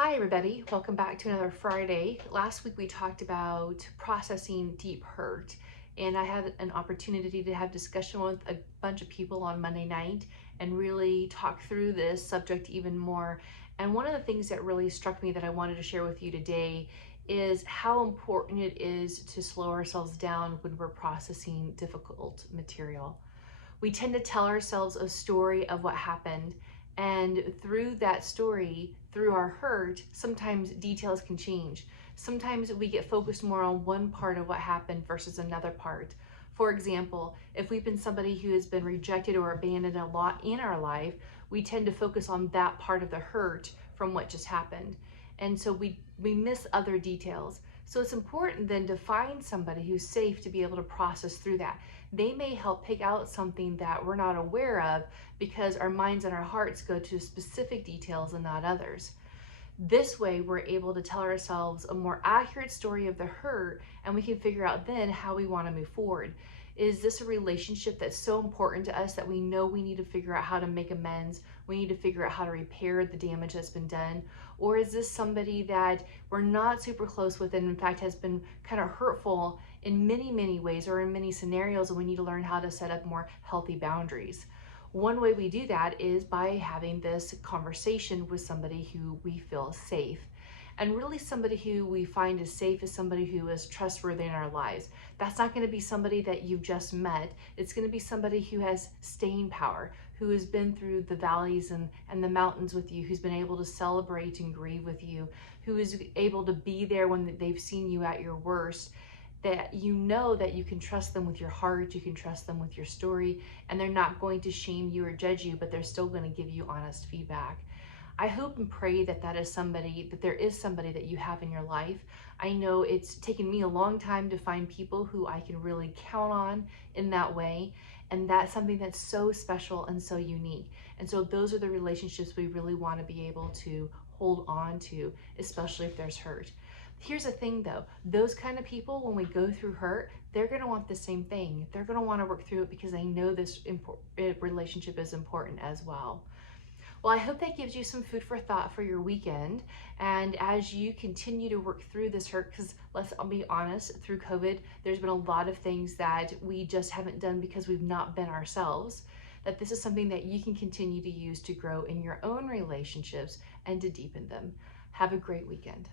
Hi everybody, welcome back to another Friday. Last week we talked about processing deep hurt, and I had an opportunity to have discussion with a bunch of people on Monday night and really talk through this subject even more. And one of the things that really struck me that I wanted to share with you today is how important it is to slow ourselves down when we're processing difficult material. We tend to tell ourselves a story of what happened, and through that story, through our hurt, sometimes details can change. Sometimes we get focused more on one part of what happened versus another part. For example, if we've been somebody who has been rejected or abandoned a lot in our life, we tend to focus on that part of the hurt from what just happened. And so we miss other details. So it's important then to find somebody who's safe to be able to process through that. They may help pick out something that we're not aware of because our minds and our hearts go to specific details and not others. This way, we're able to tell ourselves a more accurate story of the hurt, and we can figure out then how we want to move forward. Is this a relationship that's so important to us that we know we need to figure out how to make amends? We need to figure out how to repair the damage that's been done? Or is this somebody that we're not super close with and in fact has been kind of hurtful in many, many ways or in many scenarios, and we need to learn how to set up more healthy boundaries? One way we do that is by having this conversation with somebody who we feel safe. And really, somebody who we find is safe is somebody who is trustworthy in our lives. That's not going to be somebody that you just met. It's going to be somebody who has staying power, who has been through the valleys and the mountains with you, who's been able to celebrate and grieve with you, who is able to be there when they've seen you at your worst, that you know that you can trust them with your heart, you can trust them with your story, and they're not going to shame you or judge you, but they're still going to give you honest feedback. I hope and pray that there is somebody that you have in your life. I know it's taken me a long time to find people who I can really count on in that way. And that's something that's so special and so unique. And so those are the relationships we really want to be able to hold on to, especially if there's hurt. Here's the thing though, those kind of people, when we go through hurt, they're going to want the same thing. They're going to want to work through it because they know this relationship is important as well. Well, I hope that gives you some food for thought for your weekend. And as you continue to work through this hurt, because I'll be honest, through COVID, there's been a lot of things that we just haven't done because we've not been ourselves, that this is something that you can continue to use to grow in your own relationships and to deepen them. Have a great weekend.